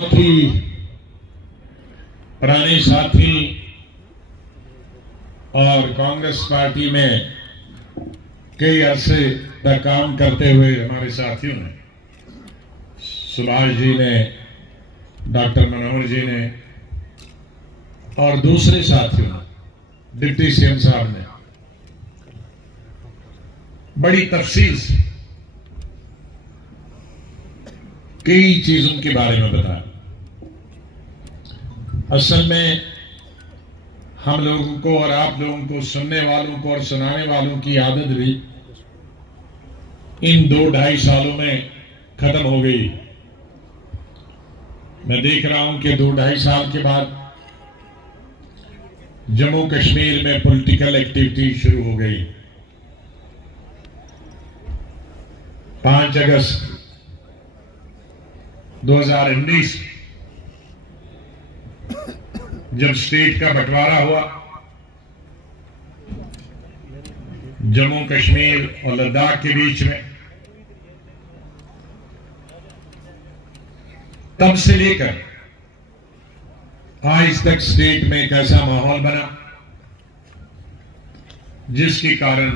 थी पुराने साथी और कांग्रेस पार्टी में कई अरसे तक काम करते हुए हमारे साथियों ने, सुभाष जी ने, डॉक्टर मनोहर जी ने और दूसरे साथियों ने, डिप्टी सीएम साहब ने बड़ी तफसील से कई चीजों के बारे में बताया। असल में हम लोगों को और आप लोगों को, सुनने वालों को और सुनाने वालों की आदत भी इन 2-2.5 सालों में खत्म हो गई। मैं देख रहा हूं कि 2-2.5 साल के बाद जम्मू कश्मीर में पॉलिटिकल एक्टिविटी शुरू हो गई। 5 अगस्त 2019 जब स्टेट का बंटवारा हुआ, जम्मू कश्मीर और लद्दाख के बीच में, तब से लेकर आज तक स्टेट में एक ऐसा माहौल बना जिसके कारण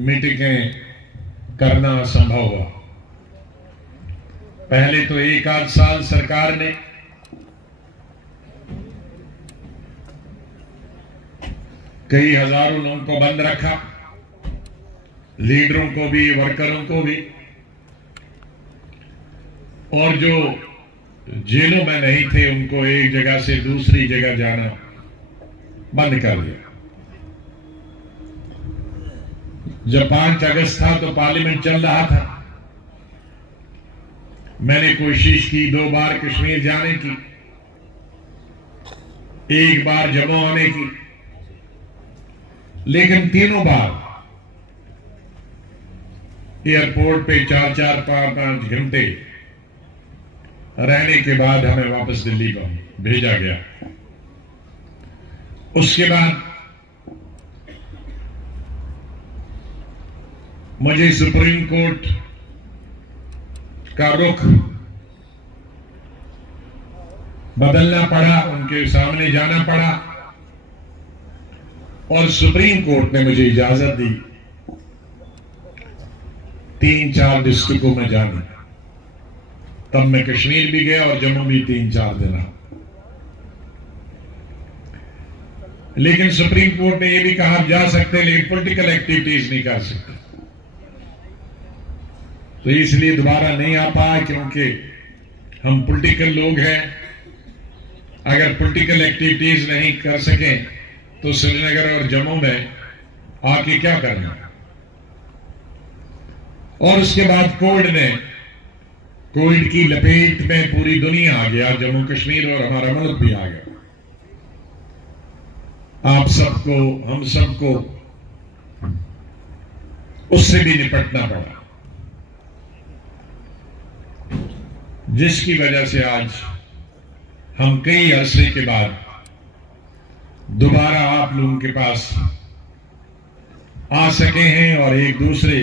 मीटिंगें करना असंभव हुआ। पहले तो 1 आध साल सरकार ने कई हजारों लोगों को बंद रखा, लीडरों को भी, वर्करों को भी, और जो जेलों में नहीं थे उनको एक जगह से दूसरी जगह जाना बंद कर दिया। जब 5 अगस्त था तो पार्लियामेंट चल रहा था। मैंने कोशिश की 2 बार कश्मीर जाने की, 1 बार जम्मू आने की, लेकिन तीनों बार एयरपोर्ट पे 4-4, 5-5 घंटे रहने के बाद हमें वापस दिल्ली को भेजा गया। उसके बाद मुझे सुप्रीम कोर्ट का रुख बदलना पड़ा, उनके सामने जाना पड़ा और सुप्रीम कोर्ट ने मुझे इजाजत दी 3-4 डिस्ट्रिक्टों में जाने। तब मैं कश्मीर भी गया और जम्मू भी 3-4 दिन रहा। लेकिन सुप्रीम कोर्ट ने यह भी कहा आप जा सकते हैं लेकिन पॉलिटिकल एक्टिविटीज नहीं कर सकते। तो इसलिए दोबारा नहीं आ पाया, क्योंकि हम पॉलिटिकल लोग हैं। अगर पॉलिटिकल एक्टिविटीज नहीं कर सके तो श्रीनगर और जम्मू में आके क्या करना। और उसके बाद कोविड की लपेट में पूरी दुनिया आ गया, जम्मू कश्मीर और हमारा मुल्क भी आ गया। आप सबको, हम सबको उससे भी निपटना पड़ा, जिसकी वजह से आज हम कई अरसे के बाद दोबारा आप लोगों के पास आ सके हैं और एक दूसरे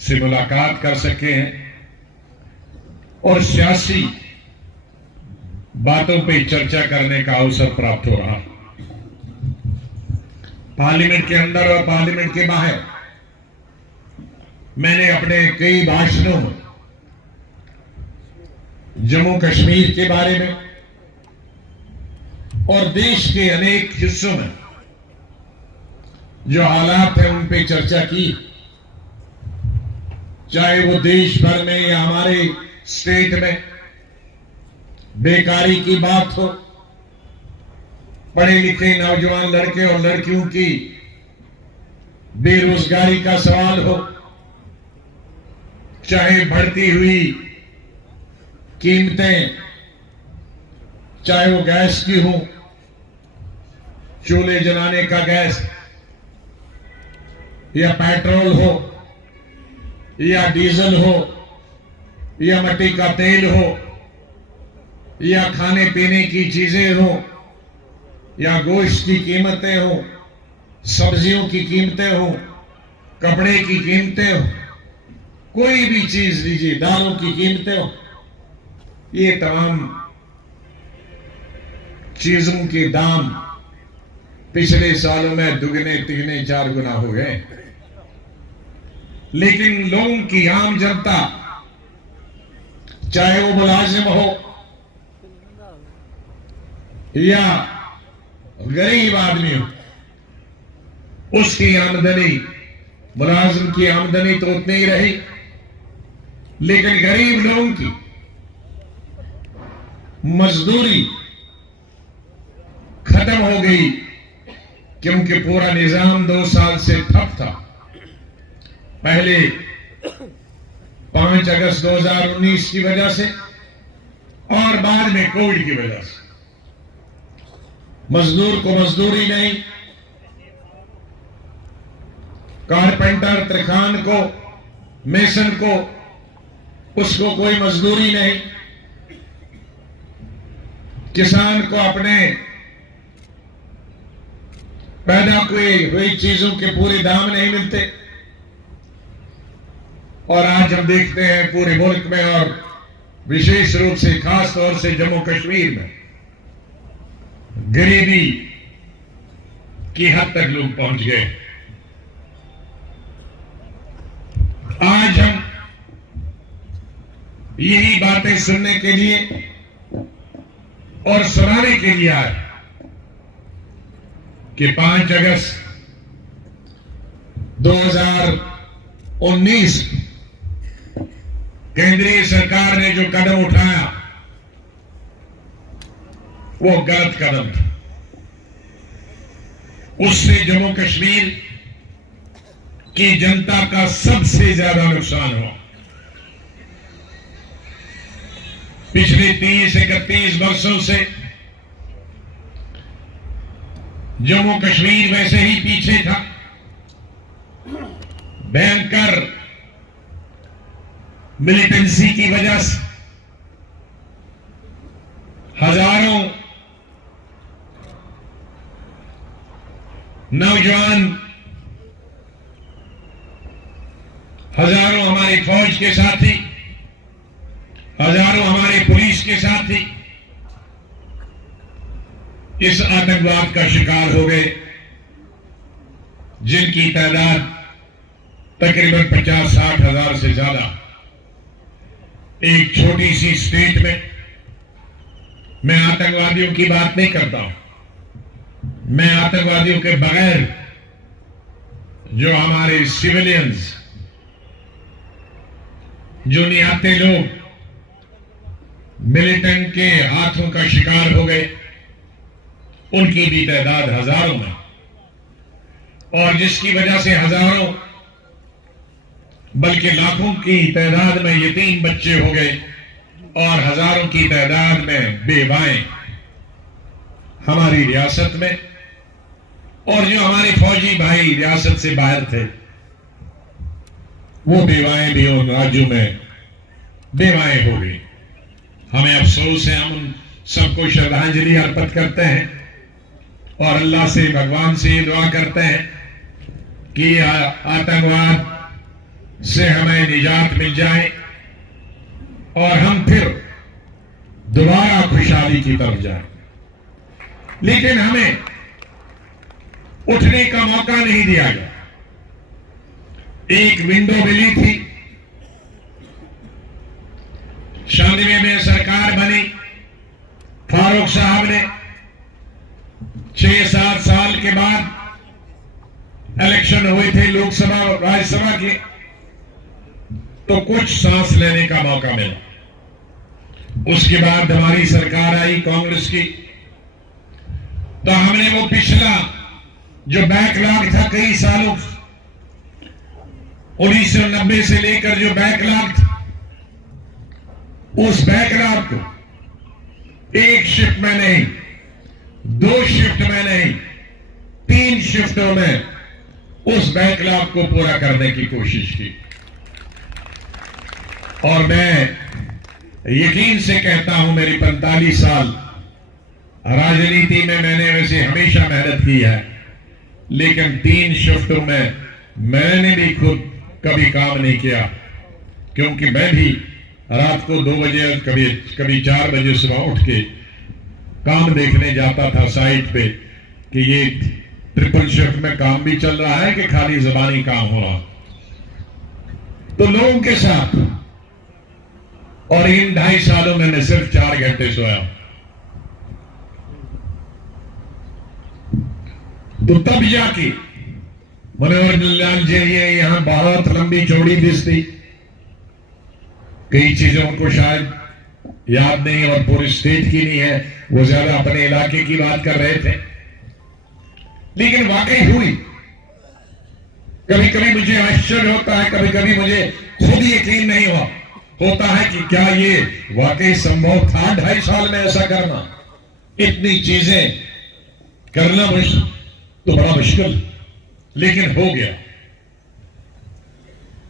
से मुलाकात कर सके हैं और सियासी बातों पे चर्चा करने का अवसर प्राप्त हो रहा। पार्लियामेंट के अंदर और पार्लियामेंट के बाहर मैंने अपने कई भाषणों में जम्मू कश्मीर के बारे में और देश के अनेक हिस्सों में जो हालात हैं उन पे चर्चा की, चाहे वो देश भर में या हमारे स्टेट में बेकारी की बात हो, पढ़े लिखे नौजवान लड़के और लड़कियों की बेरोजगारी का सवाल हो, चाहे बढ़ती हुई कीमतें, चाहे वो गैस की हो, चूल्हे जलाने का गैस या पेट्रोल हो या डीजल हो या मिट्टी का तेल हो या खाने पीने की चीजें हो या गोश्त की कीमतें हो, सब्जियों की कीमतें हो, कपड़े की कीमतें हो, कोई भी चीज लीजिए, दालों की कीमतें हो, ये तमाम चीजों के दाम पिछले सालों में दुगने तिगने 4 गुना हो गए, लेकिन लोगों की आम जनता, चाहे वो मुलाजिम हो या गरीब आदमी हो, उसकी आमदनी, मुलाजिम की आमदनी तो उतनी ही रही, लेकिन गरीब लोगों की मजदूरी खत्म हो गई, क्योंकि पूरा निजाम 2 साल से ठप था। पहले 5 अगस्त 2019 की वजह से और बाद में कोविड की वजह से मजदूर को मजदूरी नहीं, कारपेंटर, तरखान को, मेसन को, उसको कोई मजदूरी नहीं, किसान को अपने पैदा हुई चीजों के पूरे दाम नहीं मिलते। और आज हम देखते हैं पूरे मुल्क में और विशेष रूप से खास तौर से जम्मू कश्मीर में गरीबी की हद तक लोग पहुंच गए। आज हम यही बातें सुनने के लिए और सुनाने के लिए आए कि 5 अगस्त 2019 केंद्रीय सरकार ने जो कदम उठाया वो गलत कदम था। उससे जम्मू कश्मीर की जनता का सबसे ज्यादा नुकसान हुआ। पिछले 30-31 वर्षों से जम्मू कश्मीर वैसे ही पीछे था। भयंकर मिलिटेंसी की वजह से हजारों नौजवान, हजारों हमारी फौज के साथी, हजारों हमारे पुलिस के साथी इस आतंकवाद का शिकार हो गए, जिनकी तादाद तकरीबन 50-60 हजार से ज्यादा। एक छोटी सी स्टेट में, मैं आतंकवादियों की बात नहीं करता हूं, मैं आतंकवादियों के बगैर जो हमारे सिविलियंस, जो निहत्थे लोग मिलिटेंट के हाथों का शिकार हो गए, उनकी भी तादाद हजारों में, और जिसकी वजह से हजारों बल्कि लाखों की तादाद में यतीम बच्चे हो गए और हजारों की तादाद में बेवाएं हमारी रियासत में, और जो हमारे फौजी भाई रियासत से बाहर थे वो बेवाएं भी उन राज्यों में बेवाएं हो गई। हमें अफसोस है, हम उन सबको श्रद्धांजलि अर्पित करते हैं और अल्लाह से, भगवान से ये दुआ करते हैं कि आतंकवाद से हमें निजात मिल जाए और हम फिर दोबारा खुशहाली की तरफ जाएं। लेकिन हमें उठने का मौका नहीं दिया गया। एक विंडो मिली थी, 96 में सरकार बनी, फारूक साहब ने 6-7 साल के बाद इलेक्शन हुए थे लोकसभा और राज्यसभा के, तो कुछ सांस लेने का मौका मिला। उसके बाद हमारी सरकार आई कांग्रेस की, तो हमने वो पिछला जो बैकलॉग था कई सालों, 1990 से लेकर जो बैकलॉग था, उस बैकलॉग को एक शिफ्ट में नहीं, 2 शिफ्ट में नहीं, 3 शिफ्टों में उस बैकलॉग को पूरा करने की कोशिश की। और मैं यकीन से कहता हूं, मेरी 45 साल राजनीति में मैंने वैसे हमेशा मेहनत की है, लेकिन 3 शिफ्टों में मैंने भी खुद कभी काम नहीं किया, क्योंकि मैं भी रात को 2 बजे कभी 4 बजे सुबह उठ के काम देखने जाता था साइट पे कि ये ट्रिपल शिफ्ट में काम भी चल रहा है कि खाली जबानी काम हो रहा। तो लोगों के साथ, और इन 2.5 सालों में मैं सिर्फ 4 घंटे सोया। तो तब जाके मनोहर लाल जी ये यहां बहुत लंबी चौड़ी दिखती, कई चीजें उनको शायद याद नहीं और पूरे स्टेट की नहीं है, वो ज्यादा अपने इलाके की बात कर रहे थे, लेकिन वाकई हुई। कभी कभी मुझे आश्चर्य होता है, कभी कभी मुझे खुद यकीन नहीं होता है कि क्या ये वाकई संभव था 2.5 साल में ऐसा करना। इतनी चीजें करना तो बड़ा मुश्किल, लेकिन हो गया।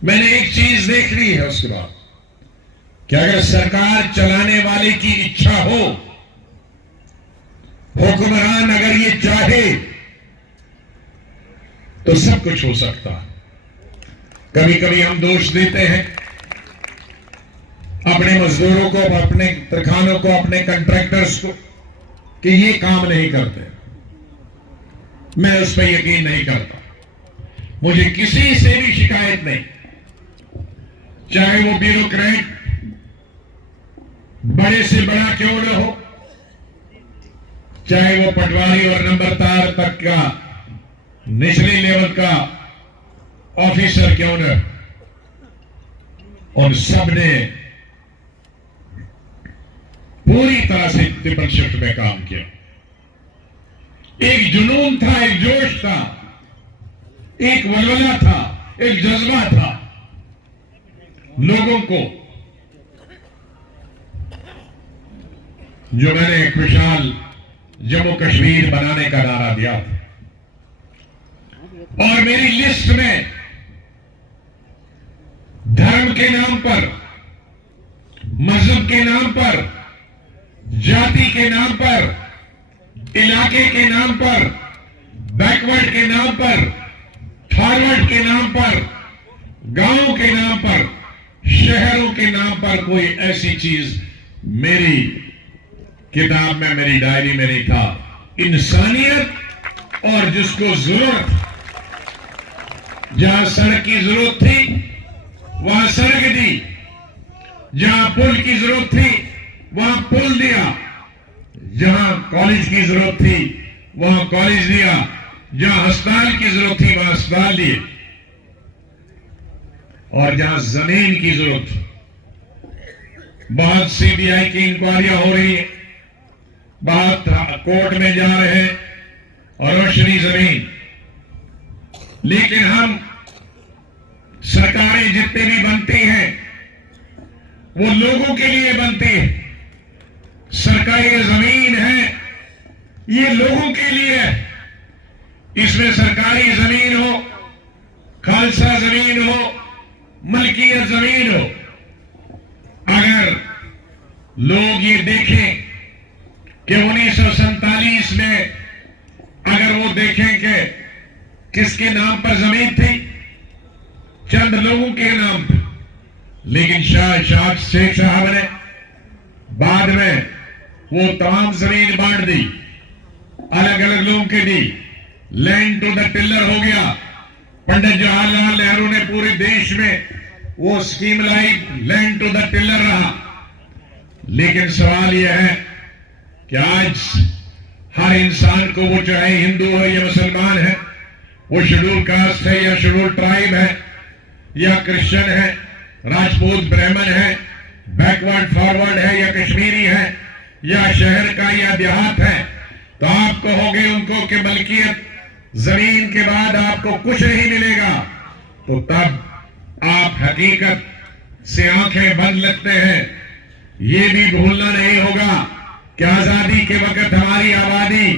मैंने एक चीज देख ली है उसके बाद कि अगर सरकार चलाने वाले की इच्छा हो, हुक्मरान अगर ये चाहे तो सब कुछ हो सकता है। कभी कभी हम दोष देते हैं अपने मजदूरों को, अपने तरखानों को, अपने कॉन्ट्रैक्टर्स को कि ये काम नहीं करते। मैं उस पर यकीन नहीं करता। मुझे किसी से भी शिकायत नहीं, चाहे वो ब्यूरोक्रेट बड़े से बड़ा क्यों न हो, चाहे वो पटवारी और नंबरदार तक का निचले लेवल का ऑफिसर क्यों न, उन सब ने पूरी तरह से ट्रिपल शिफ्ट में काम किया। एक जुनून था, एक जोश था, एक वलवला था, एक जज्बा था। लोगों को जो मैंने एक विशाल जम्मू कश्मीर बनाने का नारा दिया था, और मेरी लिस्ट में धर्म के नाम पर, मजहब के नाम पर, जाति के नाम पर, इलाके के नाम पर, बैकवर्ड के नाम पर, फॉरवर्ड के नाम पर, गांवों के नाम पर, शहरों के नाम पर कोई ऐसी चीज मेरी किताब में, मेरी डायरी में नहीं था। इंसानियत और जिसको जरूरत, जहां सड़क की जरूरत थी वहां सड़क दी, जहां पुल की जरूरत थी वहां पुल दिया, जहां कॉलेज की जरूरत थी वहां कॉलेज दिया, जहां अस्पताल की जरूरत थी वहां अस्पताल दिए, और जहां जमीन की जरूरत थी। बहुत सीबीआई की इंक्वायरियां हो रही है, बहुत कोर्ट में जा रहे हैं और रोशनी जमीन, लेकिन हम सरकारें जितने भी बनती हैं वो लोगों के लिए बनती है। सरकारी जमीन है ये लोगों के लिए है। इसमें सरकारी जमीन हो, खालसा जमीन हो, मलकियत जमीन हो, अगर लोग ये देखें कि 1947 में अगर वो देखें कि किसके नाम पर जमीन थी, चंद लोगों के नाम पर, लेकिन शाह शेख साहब ने बाद में वो तमाम जमीन बांट दी, अलग अलग लोगों के दी, लैंड टू द टिलर हो गया। पंडित जवाहरलाल नेहरू ने पूरे देश में वो स्कीम लाई, लैंड टू द टिलर रहा। लेकिन सवाल यह है कि आज हर इंसान को, वो चाहे हिंदू हो या मुसलमान है, वो शेड्यूल कास्ट है या शेड्यूल ट्राइब है या क्रिश्चियन है, राजपूत ब्राह्मण है, बैकवर्ड फॉरवर्ड है या कश्मीरी है या शहर का या देहात है, तो आप कहोगे उनको कि मलकियत जमीन के बाद आपको कुछ नहीं मिलेगा, तो तब आप हकीकत से आंखें बंद लगते हैं। ये भी भूलना नहीं होगा कि आजादी के वक्त हमारी आबादी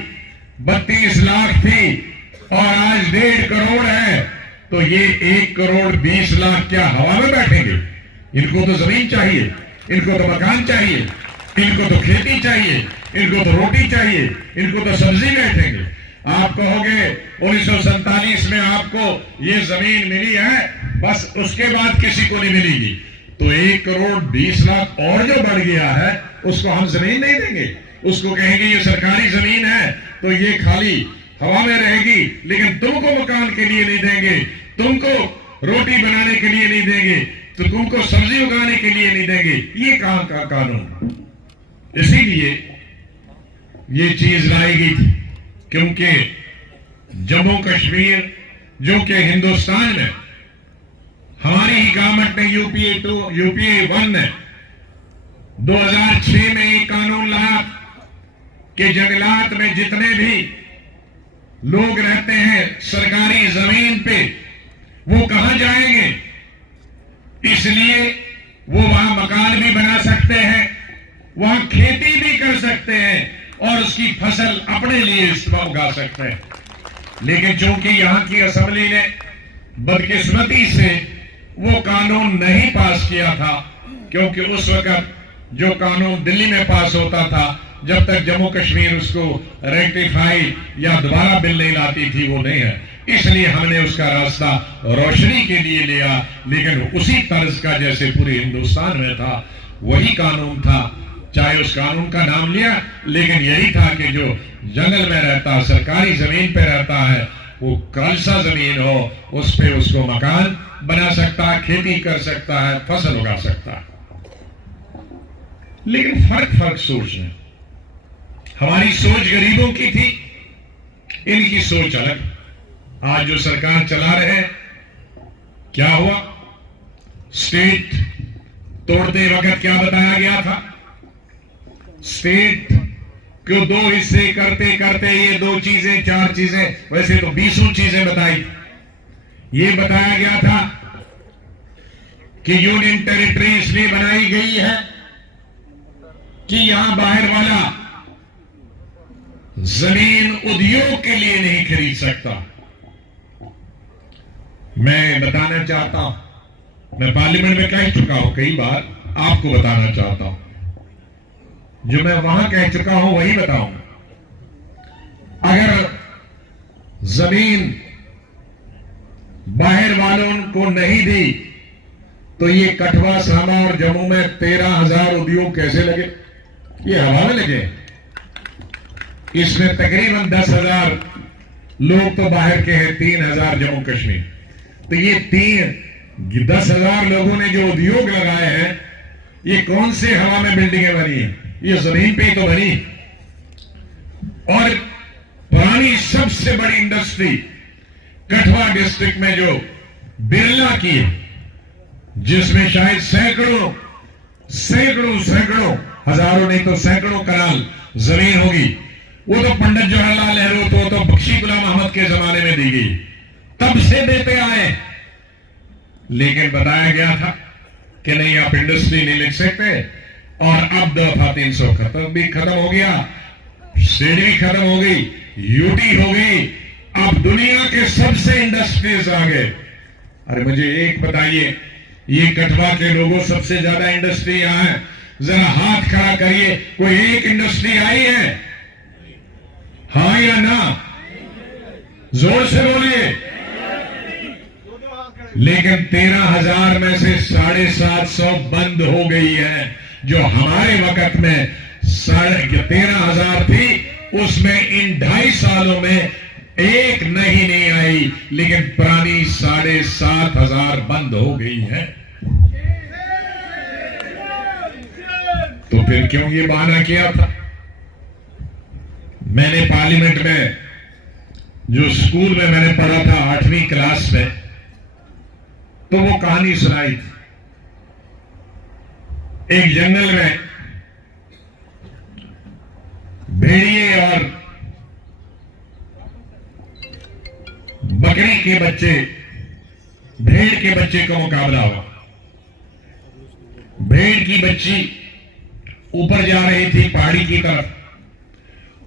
32 लाख थी और आज 1.5 करोड़ है, तो ये 1 करोड़ 20 लाख क्या हवा में बैठेंगे? इनको तो जमीन चाहिए, इनको तो मकान चाहिए, इनको तो खेती चाहिए, इनको तो रोटी चाहिए, इनको तो सब्जी बैठेंगे। आप कहोगे 1947 में आपको ये जमीन मिली है, बस उसके बाद किसी को नहीं मिलेगी, तो 1,20,00,000 और जो बढ़ गया है उसको हम जमीन नहीं देंगे। उसको कहेंगे ये सरकारी जमीन है तो ये खाली हवा में रहेगी, लेकिन तुमको मकान के लिए नहीं देंगे, तुमको रोटी बनाने के लिए नहीं देंगे, तो तुमको सब्जी उगाने के लिए नहीं देंगे। ये कहां का कानून? इसीलिए ये चीज लाई गई थी, क्योंकि जम्मू कश्मीर जो कि हिंदुस्तान में हमारी ही गवर्नमेंट ने यूपीए 1 ने 2006 में ये कानून लाया कि जंगलात में जितने भी लोग रहते हैं सरकारी जमीन पे, वो कहां जाएंगे? इसलिए वो वहां मकान भी बना सकते हैं, वहां खेती भी कर सकते हैं और उसकी फसल अपने लिए इसमें उगा सकते हैं। लेकिन चूंकि यहां की असेंबली ने बदकिस्मती से वो कानून नहीं पास किया था, क्योंकि उस वक्त जो कानून दिल्ली में पास होता था, जब तक जम्मू कश्मीर उसको रेक्टिफाई या दोबारा बिल नहीं लाती थी, वो नहीं है। इसलिए हमने उसका रास्ता रोशनी के लिए लिया, लेकिन उसी तर्ज का जैसे पूरे हिंदुस्तान में था वही कानून था। चाहे उस कानून का नाम लिया, लेकिन यही था कि जो जंगल में रहता, सरकारी जमीन पे रहता है, वो कलसा जमीन हो, उस पे उसको मकान बना सकता है, खेती कर सकता है, फसल उगा सकता है। लेकिन फर्क सोच है। हमारी सोच गरीबों की थी, इनकी सोच अलग। आज जो सरकार चला रहे हैं, क्या हुआ? स्टेट तोड़ते वक्त क्या बताया गया था? स्टेट को 2 हिस्से करते करते ये 2 चीजें 4 चीजें, वैसे तो 20 चीजें बताई। ये बताया गया था कि यूनियन टेरिटरी इसलिए बनाई गई है कि यहां बाहर वाला जमीन उद्योग के लिए नहीं खरीद सकता। मैं बताना चाहता हूं, मैं पार्लियामेंट में कह चुका हूं कई बार, आपको बताना चाहता हूं, जो मैं वहां कह चुका हूं वही बताऊंगा। अगर जमीन बाहर वालों को नहीं दी तो ये कठवा, सामा और जम्मू में 13,000 उद्योग कैसे लगे? ये हवा में लगे। इसमें तकरीबन 10,000 लोग तो बाहर के हैं, 3,000 जम्मू कश्मीर। तो ये 10,000 लोगों ने जो उद्योग लगाए हैं, ये कौन से हवा में बिल्डिंगें बनी है? ये जमीन पे ही तो बनी। और पुरानी सबसे बड़ी इंडस्ट्री कठवा डिस्ट्रिक्ट में जो बिरला की है, जिसमें शायद सैकड़ों हजारों नहीं तो सैकड़ों कनाल जमीन होगी, वो तो पंडित जवाहरलाल नेहरू तो बख्शी गुलाम अहमद के जमाने में दी गई, तब से देते आए। लेकिन बताया गया था कि नहीं, आप इंडस्ट्री नहीं लिख सकते। और अब दफा 300 भी खत्म हो गया, स्टेट भी खत्म हो गई, यूटी हो गई, अब दुनिया के सबसे इंडस्ट्रीज आ गए। अरे मुझे एक बताइए, ये कठवा के लोगों सबसे ज्यादा इंडस्ट्री यहां है, जरा हाथ खड़ा करिए, कोई एक इंडस्ट्री आई है? हाँ या ना? जोर से बोलिए। लेकिन 13,000 में से 750 बंद हो गई है। जो हमारे वक्त में 13,000 थी, उसमें इन 2.5 सालों में एक नहीं आई, लेकिन पुरानी 7,500 बंद हो गई है। तो फिर क्यों ये बहाना किया था? मैंने पार्लियामेंट में, जो स्कूल में मैंने पढ़ा था 8वीं क्लास में, तो वो कहानी सुनाई थी। एक जंगल में भेड़िए और बकरी के बच्चे, भेड़ के बच्चे का मुकाबला हुआ। भेड़ की बच्ची ऊपर जा रही थी पहाड़ी की तरफ,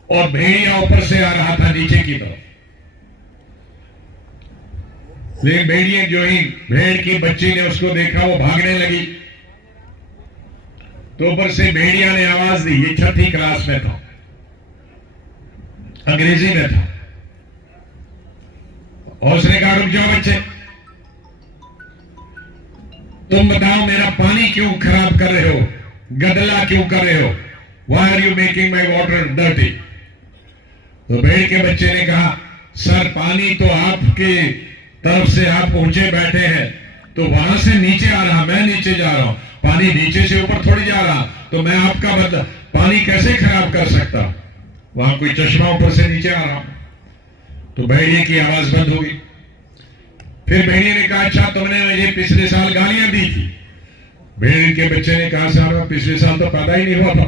और भेड़िया ऊपर से आ रहा था नीचे की तरफ। लेकिन भेड़िए जो ही भेड़ की बच्ची ने उसको देखा, वो भागने लगी, तो ऊपर से भेड़िया ने आवाज दी। ये 6वीं क्लास में था, अंग्रेजी में था, और उसने कहा रुक जाओ बच्चे। तुम बताओ मेरा पानी क्यों खराब कर रहे हो, गदला क्यों कर रहे हो? Why are you making my water dirty? तो भेड़ के बच्चे ने कहा, सर पानी तो आपके तरफ से आप ऊंचे बैठे हैं, तो वहां से नीचे आ रहा, मैं नीचे जा रहा हूं, पानी नीचे से ऊपर थोड़ी जा रहा, तो मैं आपका बदला पानी कैसे खराब कर सकता? वहां कोई चश्मा ऊपर से नीचे आ रहा। तो भेड़िए की आवाज बंद हो गई। फिर भेड़िए ने कहा, अच्छा तुमने मुझे पिछले साल गालियां दी थी। भेड़ के बच्चे ने कहा, साहब पिछले साल तो पैदा ही नहीं हुआ था।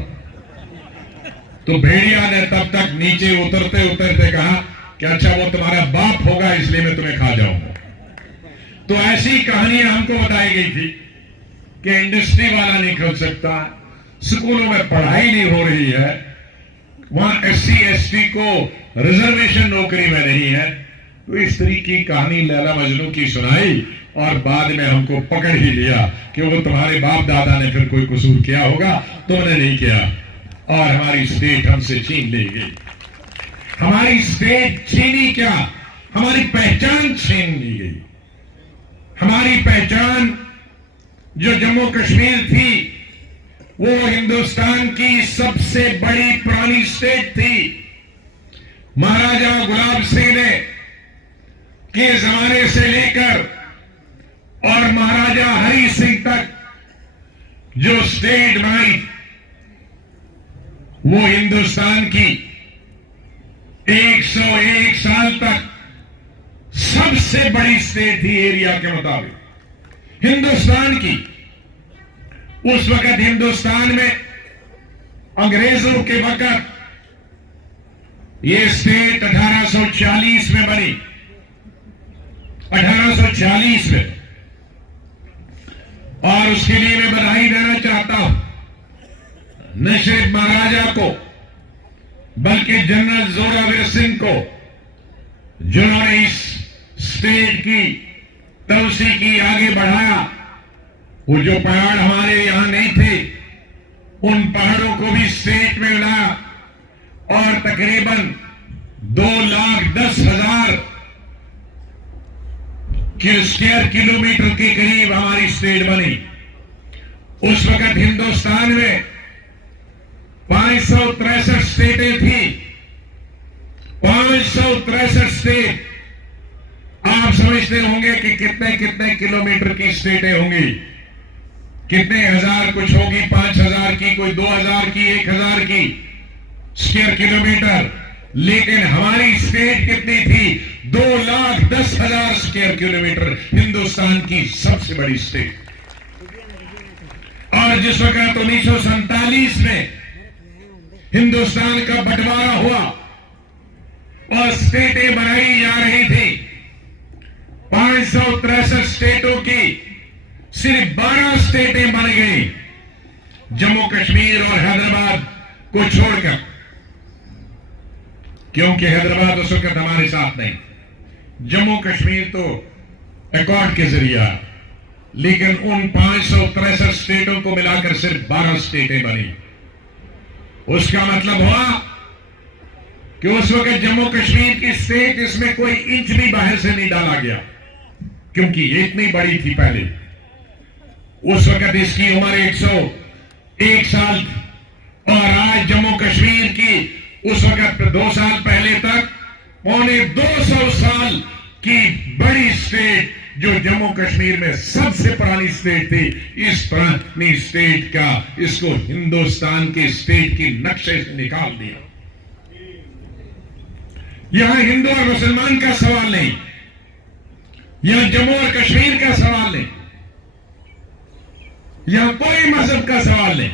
तो भेड़िया ने तब तक नीचे उतरते उतरते कहा कि अच्छा वो तुम्हारा बाप होगा इसलिए मैं तुम्हें खा जाऊंगा। तो ऐसी कहानियां हमको बताई गई थी कि इंडस्ट्री वाला नहीं खरीद सकता, स्कूलों में पढ़ाई नहीं हो रही है, वहां SC ST को रिजर्वेशन नौकरी में नहीं है। तो इस तरीके की कहानी लैला मजनू की सुनाई और बाद में हमको पकड़ ही लिया कि वो तुम्हारे बाप दादा ने फिर कोई कसूर किया होगा, तुमने नहीं किया, और हमारी स्टेट हमसे छीन ली गई। हमारी स्टेट छीनी क्या, हमारी पहचान छीन ली गई। हमारी पहचान जो जम्मू कश्मीर थी वो हिंदुस्तान की सबसे बड़ी पुरानी स्टेट थी। महाराजा गुलाब सिंह ने के जमाने से लेकर और महाराजा हरि सिंह तक जो स्टेट बनाई वो हिंदुस्तान की 101 साल तक सबसे बड़ी स्टेट थी एरिया के मुताबिक हिंदुस्तान की। उस वक्त हिंदुस्तान में अंग्रेजों के वक्त ये स्टेट 1840 में बनी, 1840 में, और उसके लिए मैं बधाई देना चाहता हूं न सिर्फ महाराजा को बल्कि जनरल जोरावर सिंह को, जिन्होंने इस स्टेट की तवसी की, आगे बढ़ाया। वो जो पहाड़ हमारे यहां नहीं थे उन पहाड़ों को भी स्टेट में लाया और तकरीबन 2,10,000 स्क्वायर किलोमीटर के करीब हमारी स्टेट बनी। उस वक्त हिंदुस्तान में 563 स्टेटें थी, 563 स्टेट। आप समझते होंगे कि कितने कितने किलोमीटर की स्टेटें होंगी, कितने हजार कुछ होगी, 5,000 की, कोई 2,000 की, 1,000 की स्क्वायर किलोमीटर। लेकिन हमारी स्टेट कितनी थी? 2,10,000 स्क्वायर किलोमीटर, हिंदुस्तान की सबसे बड़ी स्टेट। और जिस वक्त 1947 में हिंदुस्तान का बंटवारा हुआ और स्टेटें बनाई जा रही थी, 563 स्टेटों की सिर्फ 12 स्टेटें बन गई, जम्मू कश्मीर और हैदराबाद को छोड़कर, क्योंकि हैदराबाद उस वक्त हमारे साथ नहीं, जम्मू कश्मीर तो एकॉर्ड के जरिए, लेकिन उन 563 स्टेटों को मिलाकर सिर्फ 12 स्टेटें बनी। उसका मतलब हुआ कि उस वक्त जम्मू कश्मीर की स्टेट, इसमें कोई इंच भी बाहर से नहीं डाला गया, क्योंकि ये इतनी बड़ी थी पहले। उस वक्त इसकी उम्र 101 साल थी और आज जम्मू कश्मीर की उस वक्त 2 साल पहले तक 250 साल की बड़ी स्टेट जो जम्मू कश्मीर में सबसे पुरानी स्टेट थी, इस पुरानी स्टेट का इसको हिंदुस्तान के स्टेट की नक्शे से निकाल दिया। यहां हिंदू और मुसलमान का सवाल नहीं, यहां जम्मू और कश्मीर का सवाल नहीं, यहां कोई मजहब का सवाल नहीं।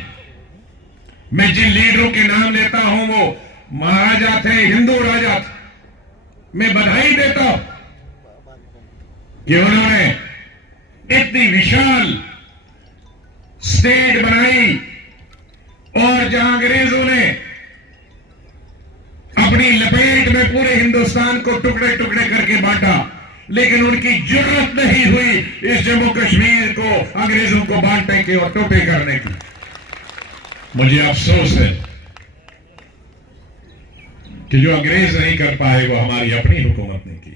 मैं जिन लीडरों के नाम लेता हूं वो महाराजा थे, हिंदू राजा थे। मैं बधाई देता हूं कि उन्होंने इतनी विशाल स्टेट बनाई और जहां अंग्रेजों ने अपनी लपेट में पूरे हिंदुस्तान को टुकड़े टुकड़े करके बांटा, लेकिन उनकी जरूरत नहीं हुई इस जम्मू कश्मीर को अंग्रेजों को बांटने की और टोटे करने की। मुझे अफसोस है कि जो अंग्रेज नहीं कर पाए वो हमारी अपनी हुकूमत ने की,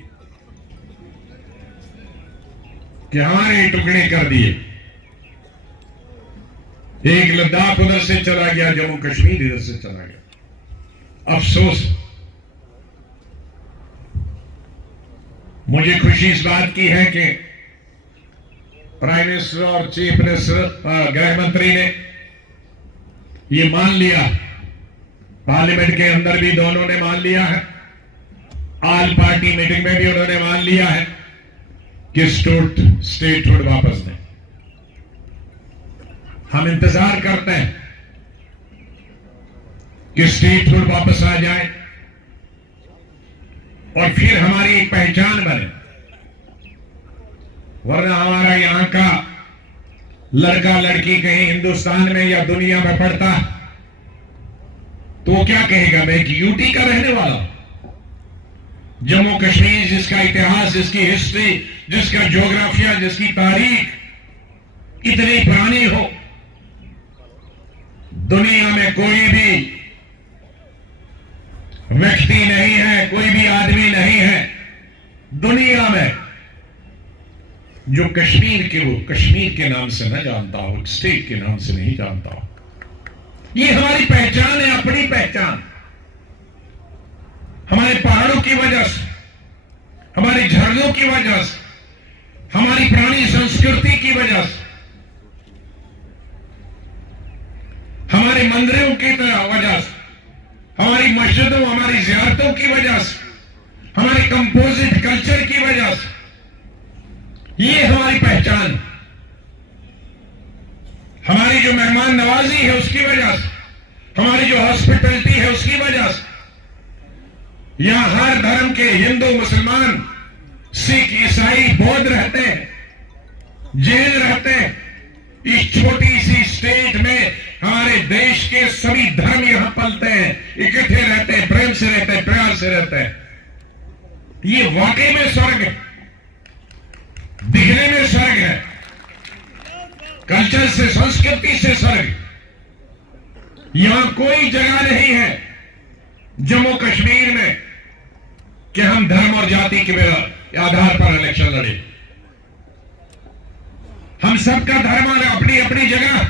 कि हमारे टुकड़े कर दिए। एक लद्दाख उधर से चला गया, जम्मू कश्मीर इधर से चला गया। अफसोस, मुझे खुशी इस बात की है कि प्राइम मिनिस्टर और चीफ मिनिस्टर गृह मंत्री ने ये मान लिया, पार्लियामेंट के अंदर भी दोनों ने मान लिया है, ऑल पार्टी मीटिंग में भी उन्होंने मान लिया है कि स्टेटहुड वापस दें। हम इंतजार करते हैं कि स्टेटहुड वापस आ जाए और फिर हमारी एक पहचान बने, वरना हमारा यहां का लड़का लड़की कहीं हिंदुस्तान में या दुनिया में पढ़ता तो वो क्या कहेगा, मैं एक यूटी का रहने वाला हूं। जम्मू कश्मीर जिसका इतिहास, जिसकी हिस्ट्री, जिसका ज्योग्राफिया, जिसकी तारीख इतनी पुरानी हो, दुनिया में कोई भी व्यक्ति नहीं है, कोई भी आदमी नहीं है दुनिया में जो कश्मीर के नाम से न जानता हो, स्टेट के नाम से नहीं जानता हो। ये हमारी पहचान है, अपनी पहचान, हमारे पहाड़ों की वजह से, हमारे झरनों की वजह से, हमारी पुरानी संस्कृति की वजह से, हमारे मंदिरों की वजह से, हमारी मस्जिदों, हमारी ज़ियारतों की वजह से, हमारे कंपोजिट कल्चर की वजह से, ये हमारी पहचान, हमारी जो मेहमान नवाजी है उसकी वजह से, हमारी जो हॉस्पिटलिटी है उसकी वजह से, यहां हर धर्म के हिंदू, मुसलमान, सिख, ईसाई, बौद्ध रहते हैं, जैन रहते हैं। इस छोटी सी स्टेट में हमारे देश के सभी धर्म यहां पलते हैं, इकट्ठे रहते हैं, प्रेम से रहते हैं, प्यार से रहते हैं। ये वाकई में स्वर्ग है, दिखने में स्वर्ग है, कल्चर से, संस्कृति से स्वर्ग। यहां कोई जगह नहीं है जम्मू कश्मीर में कि हम धर्म और जाति के आधार पर इलेक्शन लड़े। हम सबका धर्म अपनी अपनी जगह,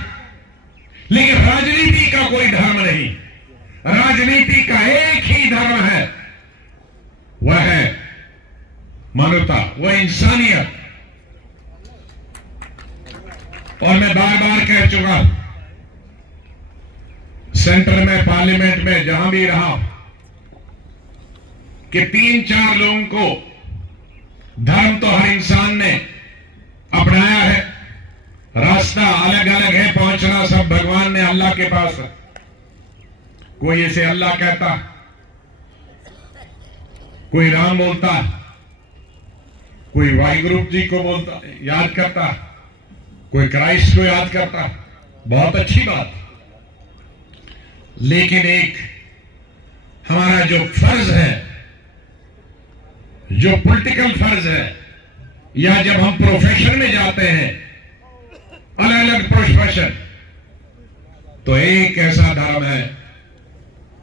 लेकिन राजनीति का कोई धर्म नहीं। राजनीति का एक ही धर्म है, वह है मानवता, वह इंसानियत। और मैं बार बार कह चुका, सेंटर में, पार्लियामेंट में, जहां भी रहा, कि 3-4 लोगों को धर्म तो हर इंसान ने अपनाया है, रास्ता अलग अलग है पहुंचना, सब भगवान ने, अल्लाह के पास है। कोई इसे अल्लाह कहता, कोई राम बोलता, कोई वाहिगुरु जी को बोलता, याद करता, कोई क्राइस्ट को याद करता, बहुत अच्छी बात। लेकिन एक हमारा जो फर्ज है, जो पॉलिटिकल फर्ज है, या जब हम प्रोफेशन में जाते हैं, अलग अलग प्रोफेशन, तो एक ऐसा धर्म है,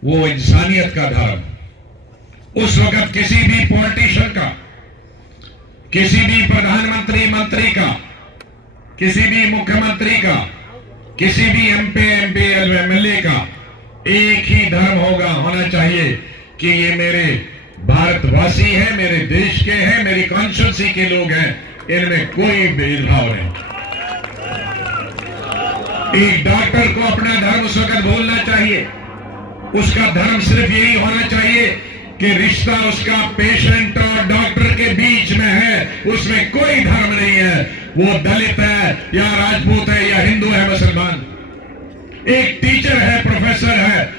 वो इंसानियत का धर्म। उस वक्त किसी भी पॉलिटिशियन का, किसी भी प्रधानमंत्री, मंत्री का, किसी भी मुख्यमंत्री का, किसी भी एमपी, एमएलए का एक ही धर्म होना चाहिए कि ये मेरे भारतवासी हैं, मेरे देश के हैं, मेरी कॉन्स्टिट्यूंसी के लोग हैं, इनमें कोई भेदभाव नहीं। एक डॉक्टर को अपना धर्म उस वक्त बोलना चाहिए, उसका धर्म सिर्फ यही होना चाहिए कि रिश्ता उसका पेशेंट और डॉक्टर के बीच में है, उसमें कोई धर्म नहीं है, वो दलित है या राजपूत है या हिंदू है, मुसलमान। एक टीचर है, प्रोफेसर है,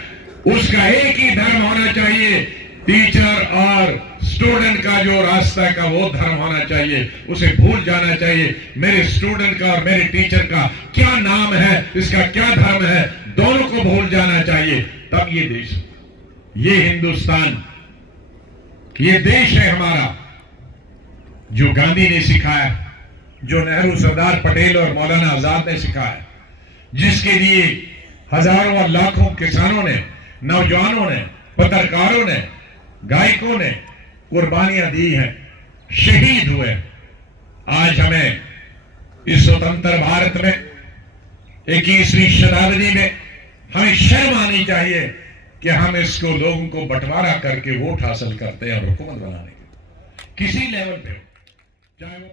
उसका एक ही धर्म होना चाहिए। टीचर और स्टूडेंट का जो रास्ता का वो धर्म होना चाहिए, उसे भूल जाना चाहिए। मेरे स्टूडेंट का और मेरे टीचर का क्या नाम है, इसका क्या धर्म है, दोनों को भूल जाना चाहिए। तब ये देश, ये हिंदुस्तान, ये देश है हमारा, जो गांधी ने सिखाया, जो नेहरू, सरदार पटेल और मौलाना आजाद ने सिखाया, जिसके लिए हजारों और लाखों किसानों ने, नौजवानों ने, पत्रकारों ने, गायकों ने कुर्बानियां दी हैं, शहीद हुए। आज हमें इस स्वतंत्र भारत में 21वीं शताब्दी में हमें शर्म आनी चाहिए कि हम इसको लोगों को बंटवारा करके वोट हासिल करते हैं और हुकूमत बनाने के किसी लेवल पे, चाहे वो